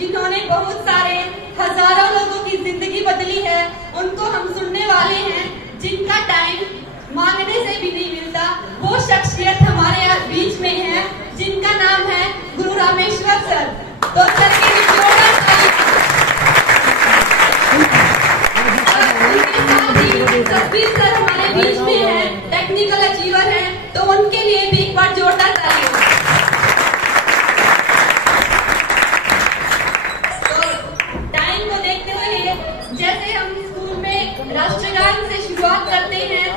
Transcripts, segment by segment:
जिन्होंने बहुत सारे हजारों लोगों की जिंदगी बदली है, उनको हम सुनने वाले हैं, जिनका टाइम मांगने से भी नहीं मिलता। वो शख्सियत हमारे बीच में है, जिनका नाम है गुरु रामेश्वर सर। तो सर के सभी सर हमारे बीच में है, टेक्निकल अचीवर हैं, तो उनके लिए भी एक बार जोरदार ताली। तो टाइम को देखते हुए जैसे हम स्कूल में राष्ट्रगान से शुरुआत करते हैं।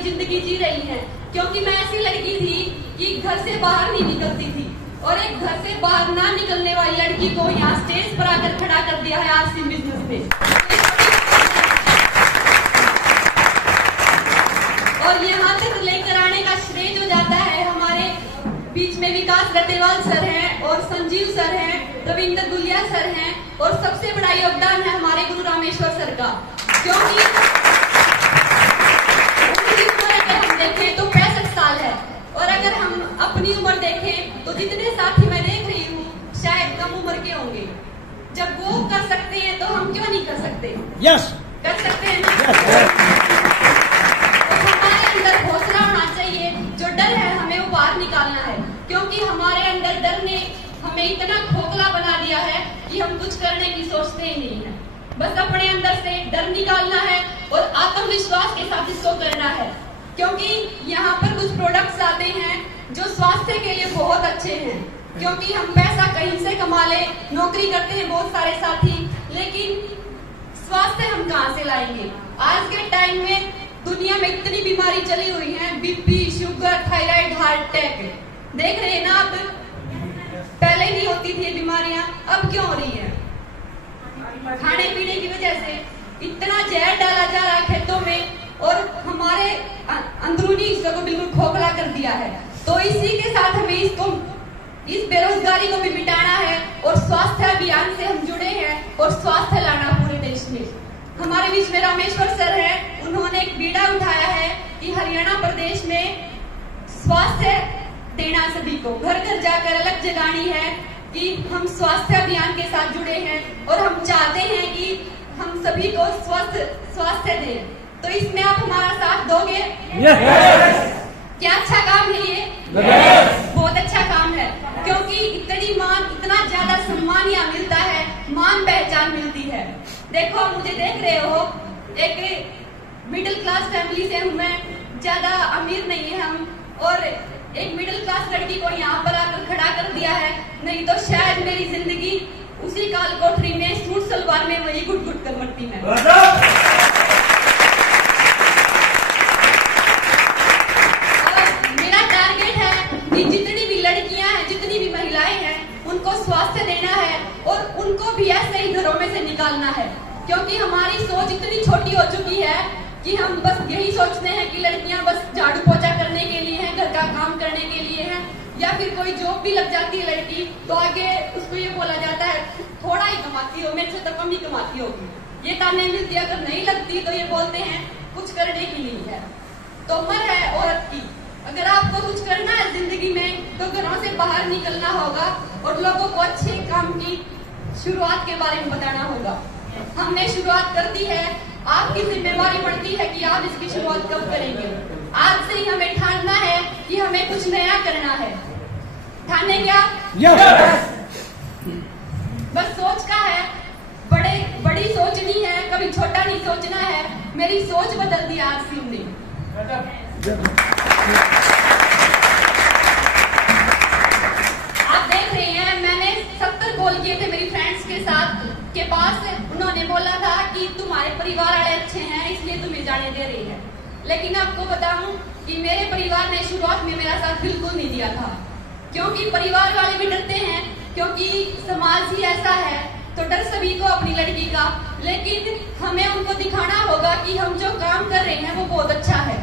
जिंदगी जी रही हैं, क्योंकि मैं ऐसी लड़की थी कि घर से बाहर नहीं निकलती थी, और एक घर से बाहर ना निकलने वाली लड़की को यहाँ स्टेज पर आकर खड़ा कर दिया है आरसी बिजनेस में। और यहाँ तक लेकर आने का श्रेय जो जाता है हमारे बीच में विकास रतेवाल सर हैं, और संजीव सर हैं, रविंद्र गुलिया सर हैं, और सबसे बड़ा योगदान है हमारे गुरु रामेश्वर सर का, क्योंकि हम देखें तो 65 साल है, और अगर हम अपनी उम्र देखें तो जितने साथी मैं देख रही हूँ शायद कम उम्र के होंगे। जब वो कर सकते हैं तो हम क्यों नहीं कर सकते? यस, कर सकते हैं। तो हमारे अंदर हौसला होना चाहिए, जो डर है हमें वो बाहर निकालना है, क्योंकि हमारे अंदर डर ने हमें इतना खोखला बना दिया है कि हम कुछ करने की सोचते ही नहीं है। बस अपने अंदर से डर निकालना है और आत्मविश्वास के साथ इसको करना है, क्योंकि यहाँ पर कुछ प्रोडक्ट्स आते हैं जो स्वास्थ्य के लिए बहुत अच्छे हैं, क्योंकि हम पैसा कहीं से कमा ले, नौकरी करते हैं बहुत सारे साथी, लेकिन स्वास्थ्य हम कहाँ से लाएंगे? आज के टाइम में दुनिया में इतनी बीमारी चली हुई है, BP, sugar, thyroid, heart attack, देख रहे हैं ना आप। पहले नहीं होती थी ये बीमारियां, अब क्यों हो रही है? खाने पीने की वजह से इतना जहर डाला जा रहा है खेतों में, और हमारे अंदरूनी हिस्सों को बिल्कुल खोखला कर दिया है। तो इसी के साथ हमें इस बेरोजगारी को भी मिटाना है, और स्वास्थ्य अभियान से हम जुड़े हैं और स्वास्थ्य लाना पूरे देश में। हमारे बीच में रामेश्वर सर है, उन्होंने एक बीड़ा उठाया है कि हरियाणा प्रदेश में स्वास्थ्य देना, सभी को घर घर जाकर अलग जगानी है कि हम स्वास्थ्य अभियान के साथ जुड़े हैं, और हम चाहते हैं कि हम सभी को स्वास्थ्य दें। तो इसमें आप हमारा साथ दोगे? क्या अच्छा काम है ये? बहुत अच्छा काम है, क्योंकि इतना ज्यादा सम्मान यहाँ मिलता है, मान पहचान मिलती है। देखो, मुझे देख रहे हो, एक मिडिल क्लास फैमिली से हूँ मैं, ज्यादा अमीर नहीं है हम, और एक मिडिल क्लास लड़की को यहाँ पर आकर खड़ा कर दिया है। नहीं तो शायद मेरी जिंदगी उसी काल कोठरी में सूट सलवार में वही घुट घुट कर मरती मैं। मेरा टारगेट है कि जितनी भी लड़कियां हैं, जितनी भी महिलाएं हैं, उनको स्वास्थ्य देना है और उनको भी ऐसे ही घरों में से निकालना है। क्योंकि हमारी सोच इतनी छोटी हो चुकी है कि हम बस यही सोचते हैं कि लड़कियां बस झाड़ू पोछा करने के लिए हैं, घर का काम करने के लिए हैं, या फिर कोई जॉब भी लग जाती है लड़की तो आगे उसको ये बोला जाता है थोड़ा ही कमाती हो, मेरे से तो कम ही कमाती होगी। ये ताने मिलती, अगर नहीं लगती तो ये बोलते हैं कुछ करने की नहीं है। तो उम्र है औरत की, अगर आपको कुछ करना है जिंदगी में तो घरों से बाहर निकलना होगा और लोगों को अच्छे काम की शुरुआत के बारे में बताना होगा। हमने शुरुआत कर दी है, आपकी जिम्मेवारी बढ़ती है कि आप इसकी शुरुआत कब करेंगे। आज से ही हमें ठानना है कि हमें कुछ नया करना है। ठाने क्या? बस सोच का है, बड़ी सोचनी है, कभी छोटा नहीं सोचना है। मेरी सोच बदल दी आज से हमने। आप देख रहे हैं, मैंने 70 कॉल किए थे मेरी फ्रेंड्स के साथ के पास। उन्होंने बोला था कि तुम्हारे परिवार वाले अच्छे हैं इसलिए तुम्हें जाने दे रही है। लेकिन आपको बताऊं कि मेरे परिवार ने शुरुआत में मेरा साथ बिल्कुल नहीं दिया था, क्योंकि परिवार वाले भी डरते हैं, क्योंकि समाज ही ऐसा है। तो डर सभी को अपनी लड़की का, लेकिन हमें उनको दिखाना होगा कि हम जो काम कर रहे हैं वो बहुत अच्छा है।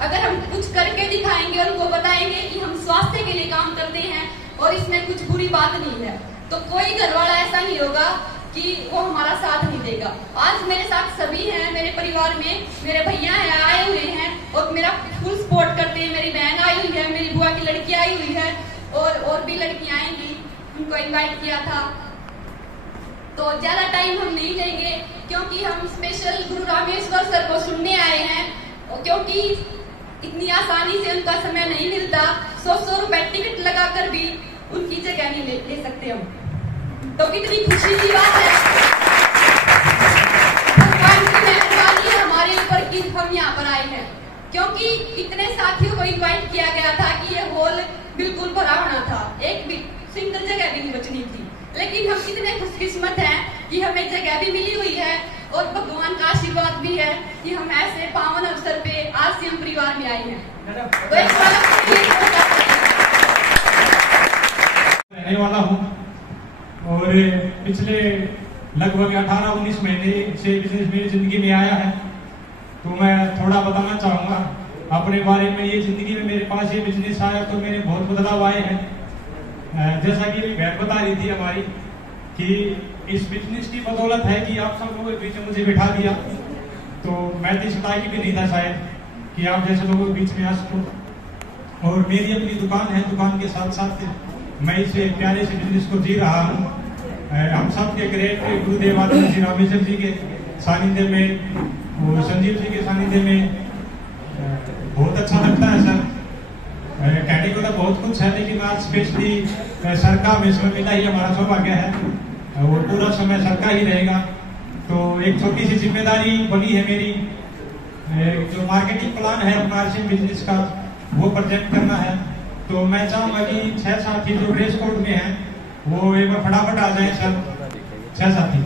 अगर हम कुछ करके दिखाएंगे और उनको बताएंगे कि हम स्वास्थ्य के लिए काम करते हैं और इसमें कुछ बुरी बात नहीं है, तो कोई घर वाला ऐसा नहीं होगा कि वो हमारा साथ नहीं देगा। आज मेरे साथ सभी हैं, मेरे परिवार में मेरे भैया हैं, आए हुए हैं और मेरा फुल सपोर्ट करते हैं। मेरी बहन आई हुई है, मेरी बुआ की लड़की आई हुई है और भी लड़कियां आएंगी, उनको इनवाइट किया था। तो ज्यादा टाइम हम नहीं लेंगे, क्योंकि हम स्पेशल गुरु रामेश्वर सर को सुनने आए हैं, क्योंकि इतनी आसानी से उनका समय नहीं मिलता। 100 रुपए टिकट लगाकर भी उनकी जगह नहीं ले सकते हम। तो कितनी खुशी की बात है, भगवान की मेहरबानी हमारे ऊपर कि हम यहाँ पर आए हैं। क्योंकि इतने साथियों को इनवाइट किया गया था कि ये हॉल बिल्कुल भरा होना था, एक भी सिंगल जगह भी नहीं बचनी थी। लेकिन हम कितने खुशकिस्मत हैं कि हमें जगह भी मिली हुई है और भगवान का आशीर्वाद भी है कि हम ऐसे पावन अवसर पे आज से हम परिवार में आए हैं। तो एक रहने वाला हूँ और पिछले लगभग 18-19 महीने से बिजनेस मेरी जिंदगी में आया है। तो मैं थोड़ा बताना चाहूँगा अपने बारे में। ये जिंदगी में मेरे पास ये बिजनेस आया तो मेरे बहुत बदलाव आए हैं। जैसा कि बहन बता रही थी हमारी कि इस बिजनेस की बदौलत है कि आप सब लोगों के बीच में मुझे बिठा दिया। तो मैं तो इस लायक भी नहीं था शायद कि आप जैसे लोगों के बीच में आ सकूं। और मेरी अपनी दुकान है, दुकान के साथ साथ मैं इस प्यारे से बिजनेस को जी रहा हूँ। हम सब के ग्रेट गुरुदेव आदरणीय श्री रामेश्वर जी के सानिध्य में और संजीव जी के सानिध्य में बहुत अच्छा लगता है सर। कहने को तो बहुत कुछ है, लेकिन आज स्पेशली सर का हमें समय मिला ही हमारा सौभाग्य है और पूरा समय सर का ही रहेगा। तो एक छोटी सी जिम्मेदारी बनी है मेरी, जो मार्केटिंग प्लान है अपना बिजनेस का वो प्रेजेंट करना है। तो मैं चाहूंगा कि 6 साथी जो ड्रेस कोड में हैं वो एक बार फटाफट आ जाए सर। 6 साथी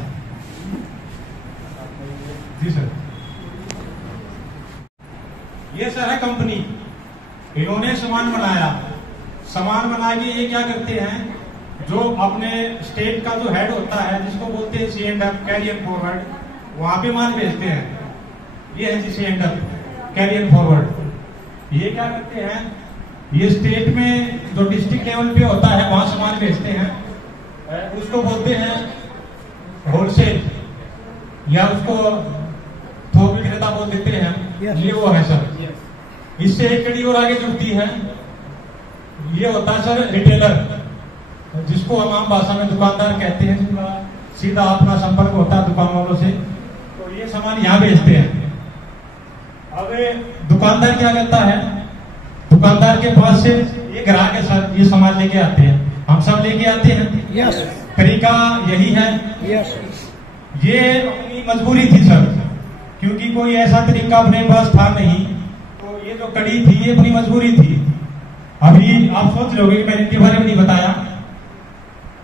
जी सर। ये सर है कंपनी, इन्होंने सामान बनाया। सामान बना के ये क्या करते हैं, जो अपने स्टेट का जो हेड होता है जिसको बोलते हैं C&F कैरी एंड फॉरवर्ड, वहां पे माल भेजते हैं। ये है C&F कैरी एंड फॉरवर्ड। ये क्या करते हैं, ये स्टेट में जो डिस्ट्रिक्ट लेवल पे होता है वहां सामान भेजते हैं, उसको बोलते हैं होलसेल या उसको थोक विक्रेता बोल देते हैं। ये वो है सर। इससे एक कड़ी और आगे जुड़ती है, ये होता है सर रिटेलर, जिसको हम आम भाषा में दुकानदार कहते हैं, जिनका सीधा अपना संपर्क होता है दुकान वालों से। तो ये सामान यहाँ बेचते हैं। अब दुकानदार क्या करता है, दुकानदार के पास से ये ग्राहक के साथ ये सामान लेके आते हैं, हम सब लेके आते हैं। यस, तरीका यही है। यस, ये अपनी मजबूरी थी सर, क्योंकि कोई ऐसा तरीका अपने पास था नहीं, तो ये जो कड़ी थी ये अपनी मजबूरी थी। अभी आप सोच रहे होगे कि मैंने इनके बारे में नहीं बताया,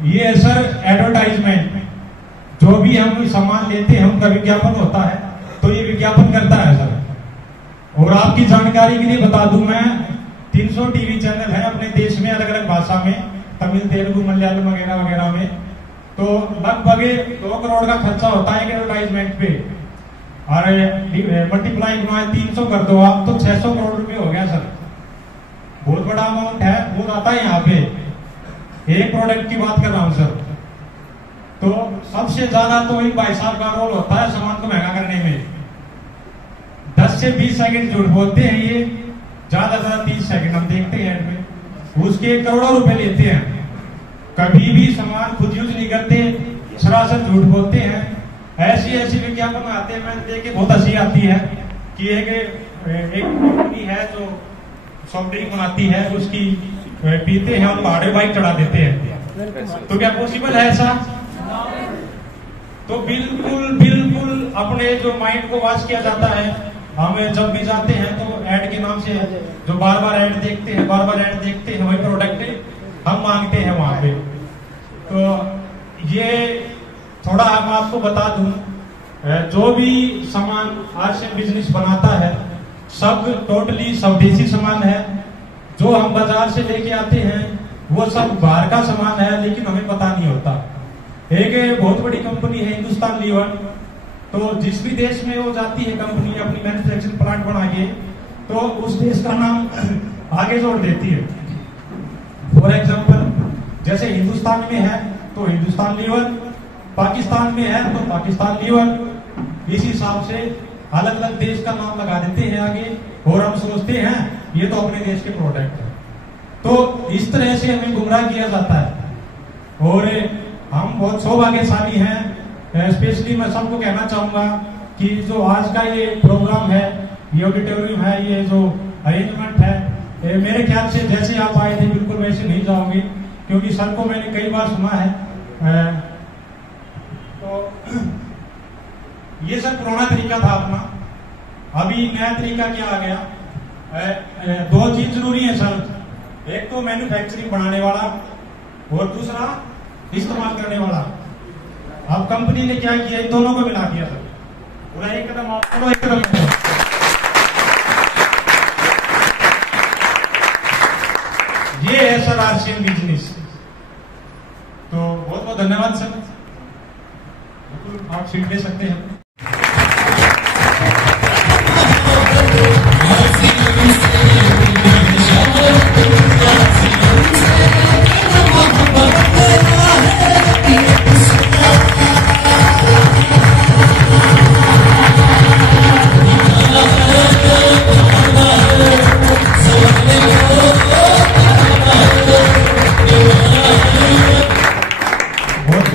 ये है सर एडवर्टाइजमेंट। जो भी हम सामान लेते हैं उनका विज्ञापन होता है, तो ये विज्ञापन करता है सर। और आपकी जानकारी के लिए बता दूं मैं, 300 टीवी चैनल है अपने देश में अलग अलग भाषा में, तमिल, तेलुगु, मलयालम वगैरह वगैरह में। तो लगभग 2 करोड़ का खर्चा होता है एडवर्टाइजमेंट पे, और मल्टीप्लाई 300 कर दो आप तो 600 करोड़ रुपए हो गया सर। बहुत बड़ा अमाउंट है, वो आता है यहाँ पे। एक प्रोडक्ट की बात कर रहा हूँ सर। तो सबसे ज्यादा तो इन भाई साहब का रोल होता है सामान को महंगा करने में। 10 से 20 सेकंड झूठ बोलते हैं ये, ज्यादा ज्यादा 30 सेकंड हम देखते हैं एड में, उसके करोड़ों रुपए लेते हैं। कभी भी सामान खुद यूज नहीं करते, सरासर झूठ बोलते हैं। ऐसी ऐसी विज्ञापन आते हैं, मैंने देख के बहुत हंसी आती है कि एक कंपनी है जो सॉफ्ट ड्रिंक बनाती है, उसकी पीते हैं और पहाड़े बाइक चढ़ा देते हैं। तो क्या पॉसिबल है ऐसा? तो बिल्कुल बिल्कुल अपने जो माइंड को वॉश किया जाता है। हम जब भी जाते हैं तो ऐड के नाम से जो बार बार ऐड देखते हैं, बार बार ऐड देखते हैं, वही प्रोडक्ट हम मांगते हैं वहां पे। तो ये थोड़ा हम आपको बता दूं, जो भी सामान आरसीएम बिजनेस बनाता है सब टोटली स्वदेशी सामान है। जो हम बाजार से लेके आते हैं वो सब बाहर का सामान है, लेकिन हमें पता नहीं होता। एक बहुत बड़ी कंपनी है हिंदुस्तान लीवर, तो जिस भी देश में वो जाती है कंपनी अपनी मैन्युफैक्चरिंग प्लांट बना के, तो उस देश का नाम आगे जोड़ देती है। फॉर एग्जाम्पल, जैसे हिंदुस्तान में है तो हिंदुस्तान लीवर, पाकिस्तान में है तो पाकिस्तान लीवर। इस हिसाब से अलग अलग देश का नाम लगा देते हैं आगे, और हम सोचते हैं ये तो अपने देश के प्रोडक्ट है। तो इस तरह से हमें गुमराह किया जाता है, और हम बहुत सौभाग्यशाली हैं। स्पेशली मैं सबको कहना चाहूंगा कि जो आज का ये प्रोग्राम है, ये ऑडिटोरियम है, ये जो अरेंजमेंट है, मेरे ख्याल से जैसे आप आए थे बिल्कुल वैसे नहीं जाओगे, क्योंकि सर को मैंने कई बार सुना है। तो ये सर पुराना तरीका था अपना, अभी नया तरीका क्या आ गया? 2 चीज जरूरी है सर, एक तो मैन्युफैक्चरिंग बनाने वाला और दूसरा इस्तेमाल करने वाला। अब कंपनी ने क्या किया, इन दोनों को मिला दिया सर, पूरा एक कदम आप करो, एक कदम करो। ये है सर आरसीएम बिजनेस। तो बहुत बहुत धन्यवाद सर, आप सीट ले सकते हैं।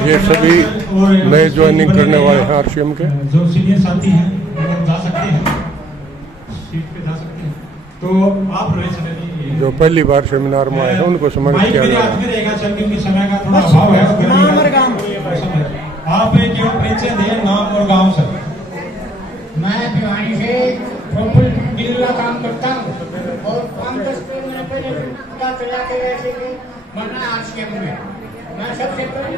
ये सभी नए ज्वाइनिंग करने वाले हैं आरसीएम के, जो सीनियर साथी हैं वो जा सकते हैं, सीट पे जा सकते हैं। तो आप जो पहली बार सेमिनार में आए हैं उनको सम्मानित किया जा रहा है। क्योंकि समय का थोड़ा अभाव है, आप केवल परिचय दें, नाम और गांव सर। मैं भिवानी से प्रॉपर डीलर का काम करता हूँ, और 5-10 महीने पहले चला के ऐसे बनना आरसीएम में। मैं सबसे पहले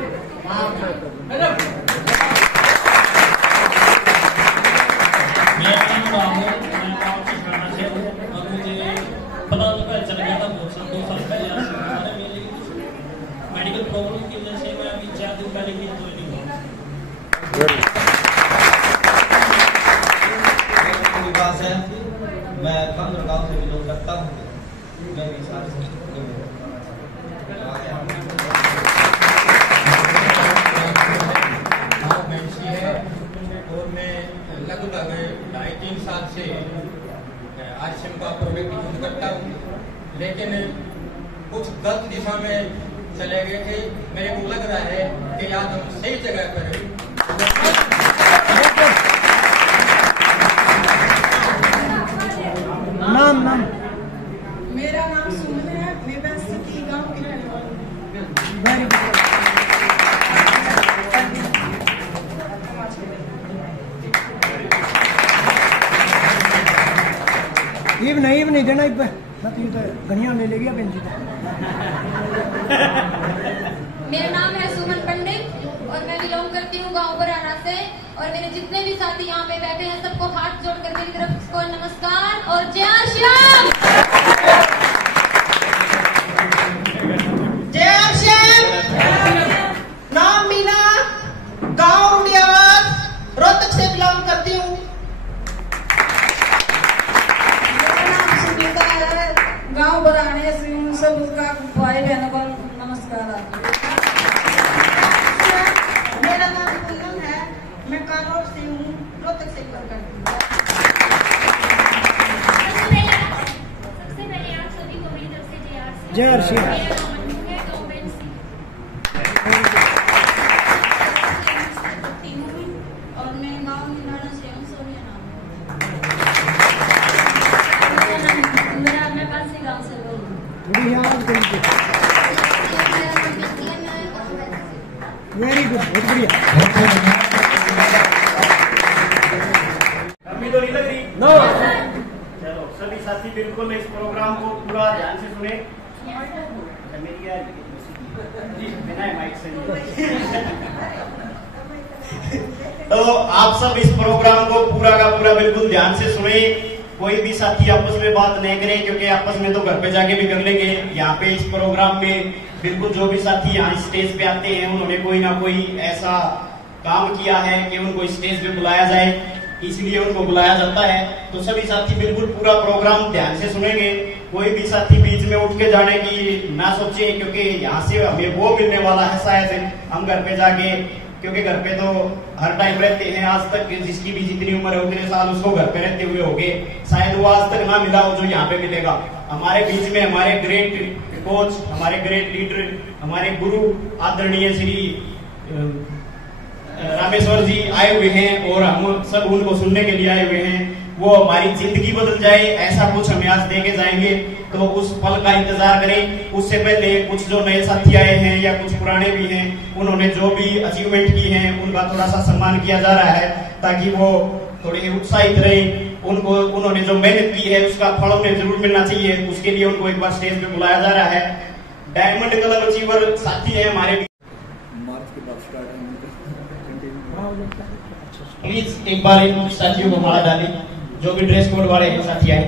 मेडिकल प्रॉब्लम की वजह से मैं अभी 4 दिन पहले भी ज्वाइन हुआ। विकास है, मैं कंदर गांव से बिलोंग करता हूँ। मैं भी साथ है, और मैं लगभग 2.5-3 साल से आरसीएम का प्रोडक्ट यूज करता हूँ, लेकिन कुछ गलत दिशा में चले गए थे। मेरे को लग रहा है कि आज हम सही जगह पर हैं। इब नहीं देना इब घनिया ले लेगी पेंजी। मेरा नाम है सुमन पंडित और मैं बिलोंग करती हूँ गांव बराना से। और मेरे जितने भी साथी यहाँ पे बैठे हैं सबको हाथ जोड़कर मेरी तरफ से नमस्कार और जय श्याम। जय श्याम। नाम मीना, गांव रुडियावास, रोहतक से बिलोंग करती हूँ। मेरा नाम सुनीता है, गांव बराने से हूँ। सब उसका भाई बहनों को नमस्कार। मेरा नाम पूनम है, मैं कानौर से हूँ, रोहतक से बिलोंग करती हूँ। सबसे पहले आप सभी को मेरी तरफ से जय श्री राम। और मैं गाँव निनाना से हूँ, सोनिया नाम मेरा। मैं पासी गाँव से बोलूँ। वेरी गुड, बहुत बढ़िया। अभी तो नहीं लग रही? नो। चलो सभी साथी बिल्कुल इस प्रोग्राम को पूरा ध्यान से सुने। मेरी यार बिना माइक से तो आप सब इस प्रोग्राम को पूरा का पूरा बिल्कुल ध्यान से सुने। कोई भी साथी आपस में बात नहीं करे, क्योंकि आपस में तो घर पे जाके भी कर लेंगे। यहाँ पे इस प्रोग्राम में बिल्कुल जो भी साथी यहाँ स्टेज पे आते हैं उन्होंने कोई ना कोई ऐसा काम किया है कि उनको स्टेज पे बुलाया जाए, इसलिए उनको बुलाया जाता है। तो सभी साथी बिल्कुल पूरा प्रोग्राम ध्यान से सुनेंगे। कोई भी साथी बीच में उठ के जाने की ना सोचे, क्योंकि यहाँ से हमें वो मिलने वाला है शायद हम घर पे जाके, क्योंकि घर पे तो हर टाइम रहते हैं। आज तक जिसकी भी जितनी उम्र है उतने साल उसको घर पे रहते हुए हो गए, शायद वो आज तक ना मिला हो जो यहाँ पे मिलेगा। हमारे बीच में हमारे ग्रेट कोच, हमारे ग्रेट लीडर, हमारे गुरु आदरणीय श्री रामेश्वर जी आए हुए हैं और हम सब उनको सुनने के लिए आए हुए हैं। वो हमारी जिंदगी बदल जाए ऐसा कुछ हमें आज देके जाएंगे, तो उस पल का इंतजार करें। उससे पहले कुछ जो नए साथी आए हैं या कुछ पुराने भी हैं, उन्होंने जो भी अचीवमेंट की है उनका थोड़ा सा सम्मान किया जा रहा है, ताकि वो थोड़े उत्साहित रहे। उन्होंने जो मेहनत की है उसका फल उन्हें जरूर मिलना चाहिए, उसके लिए उनको एक बार स्टेज पे बुलाया जा रहा है। डायमंड क्लब अचीवर साथी है हमारे, प्लीज एक बार इन साथियों को माला डालें, जो भी ड्रेस कोड वाले साथी आए।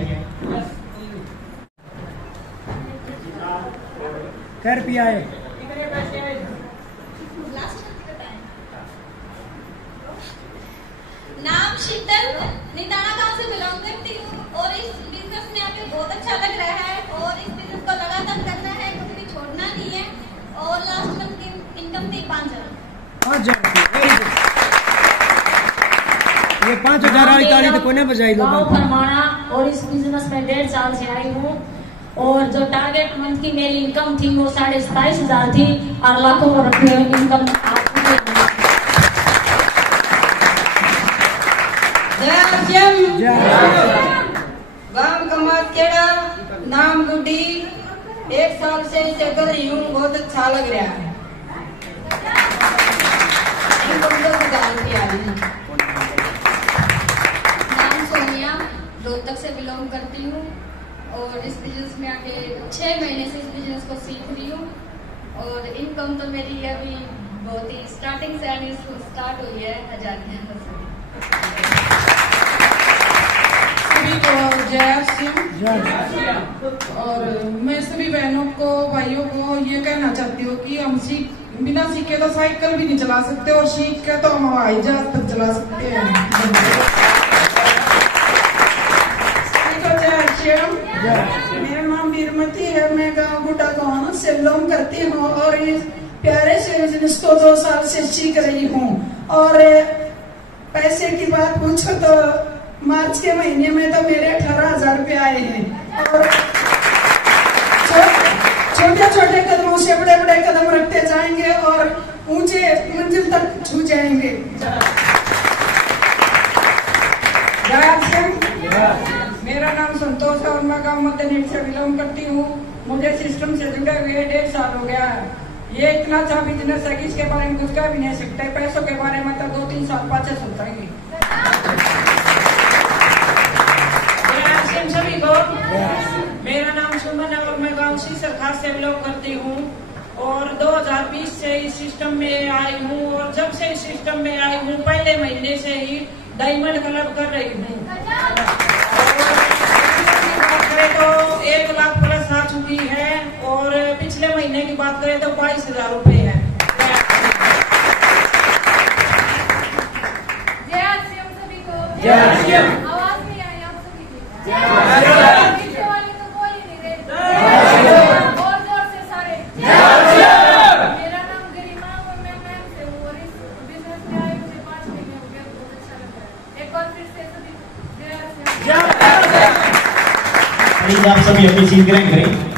कर पिया है। नाम शीतल, निदाना गांव से बिलोंग करती हूँ और इस बिजनेस में आके बहुत अच्छा लग रहा है और इस बिजनेस को लगातार करना है, कभी भी छोड़ना नहीं है। और लास्ट मंथ की इनकम थी 5,000। ये 5,000 वाली ताली तो कोई ना बजाई लो। गाँव फरमाना और इस बिजनेस में 1.5 साल से आई हूँ और जो टारगेट मंथ की मेरी इनकम थी वो 27,500 थी और लाखों रुपए इनकम। गांव कमातेड़ा, नाम गुड्डी, 1 साल से इसे कर रही हूँ, बहुत अच्छा लग रहा है। नाम सोनिया, रोहतक से बिलोंग करती हूँ और इस बिजनेस में आके 6 महीने से इस बिजनेस को सीख रही हूँ। और इनकम तो मेरी अभी बहुत ही स्टार्टिंग से आनी स्टार्ट हुई है 1,000 से। सभी को जय श्याम। और मैं सभी बहनों को भाइयों को ये कहना चाहती हूँ कि हम बिना सीखे तो साइकिल भी नहीं चला सकते और सीख के तो हम हवाई जहाज तक चला सकते हैं। जय श्याम। मेरा नाम वीरमती है, मैं गाँव गुटा गाँव से बिलोंग करती हूँ और इस प्यारे से बिजनेस को 2 साल से सीख रही हूँ। और पैसे की बात पूछो तो मार्च के महीने में तो मेरे 18,000 रुपये आए हैं और छोटे छोटे कदमों से बड़े बड़े कदम रखते जाएंगे और ऊंचे मंजिल तक छू जाएंगे। मेरा नाम संतोष है और मैं गाँव मध्य से बिलोंग करती हूँ। मुझे सिस्टम से जुड़े हुए 1.5 साल हो गया है। ये इतना अच्छा बिजनेस है कि इसके बारे में कुछ कह भी नहीं सकते। पैसों के बारे में तो 2-3 साल पाछे सोचेंगे। सभी को उसी सरकार से बिलोंग करती हूँ और 2020 से इस सिस्टम में आई हूँ और जब से इस सिस्टम में आई हूँ पहले महीने से ही डायमंड क्लब कर रही हूँ। तो 1 लाख प्लस आ चुकी है और पिछले महीने की बात करें तो 22,000 रुपए है। आवाज नहीं आई आप सभी की। पीछे वाले तो बोल ही नहीं रहे। और जोर से सारे। मेरा नाम गरिमा और मैं मैम से हूँ और इस बिजनेस में आए मुझे 5 महीने हो गए, बहुत अच्छा लग रहा है। एक बार फिर से सभी आप सभी अपनी सीट ग्रहण करें।